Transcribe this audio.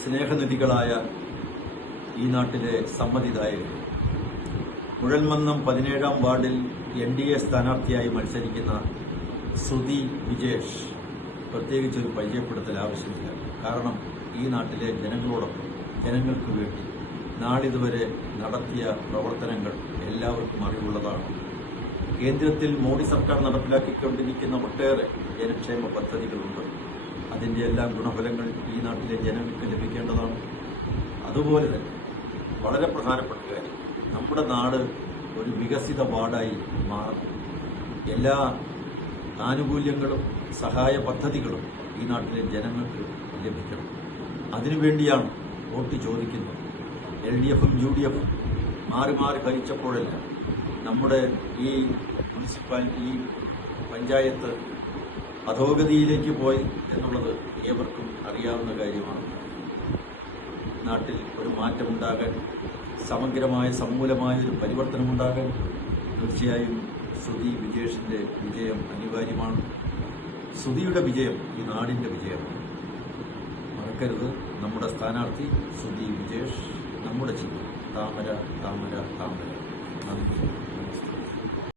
സ്നേഹനിധികളായ ഈ നാട്ടിലെ സമ്മതിദായകർ, കുഴൽമന്നം 17-ാം വാർഡിൽ NDA സ്ഥാനാർത്ഥിയായി മത്സരിക്കുന്ന ശ്രുതി വിജേഷ് പ്രത്യേകിച്ചൊരു പരിചയപ്പെടുത്തൽ ആവശ്യമില്ല. കാരണം ഈ നാട്ടിലെ ജനങ്ങളോടൊപ്പം, ജനങ്ങൾക്ക് വേണ്ടി നാളിതുവരെ നടത്തിയ പ്രവർത്തനങ്ങൾ എല്ലാവർക്കും അറിവുള്ളതാണ്. കേന്ദ്രത്തിൽ മോഡി സർക്കാർ നടപ്പിലാക്കിക്കൊണ്ടിരിക്കുന്ന ഒട്ടേറെ ജനക്ഷേമ പദ്ധതികളുണ്ട്. അതിൻ്റെ എല്ലാം ഗുണഫലങ്ങൾ ഈ നാട്ടിലെ ജനങ്ങൾക്ക് ലഭിക്കേണ്ടതാണ്. അതുപോലെ തന്നെ വളരെ പ്രധാനപ്പെട്ട കാര്യം, നമ്മുടെ നാട് ഒരു വികസിത വാർഡായി മാറണം. എല്ലാ ആനുകൂല്യങ്ങളും സഹായ പദ്ധതികളും ഈ നാട്ടിലെ ജനങ്ങൾക്ക് ലഭിക്കണം. അതിനുവേണ്ടിയാണ് വോട്ട് ചോദിക്കുന്നത്. LDFും UDFും മാറി മാറി ഭരിച്ചപ്പോഴെല്ലാം നമ്മുടെ ഈ മുനിസിപ്പാലിറ്റി, ഈ പഞ്ചായത്ത് അധോഗതിയിലേക്ക് പോയി എന്നുള്ളത് ഏവർക്കും അറിയാവുന്ന കാര്യമാണ്. നാട്ടിൽ ഒരു മാറ്റമുണ്ടാകാൻ, സമഗ്രമായ സമൂലമായ ഒരു പരിവർത്തനമുണ്ടാകാൻ തീർച്ചയായും ശ്രുതി വിജേഷിൻ്റെ വിജയം അനിവാര്യമാണ്. ശ്രുതിയുടെ വിജയം ഈ നാടിൻ്റെ വിജയമാണ്. മറക്കരുത്, നമ്മുടെ സ്ഥാനാർത്ഥി ശ്രുതി വിജേഷ്, നമ്മുടെ ചിഹ്നം താമര താമര താമര. നന്ദി.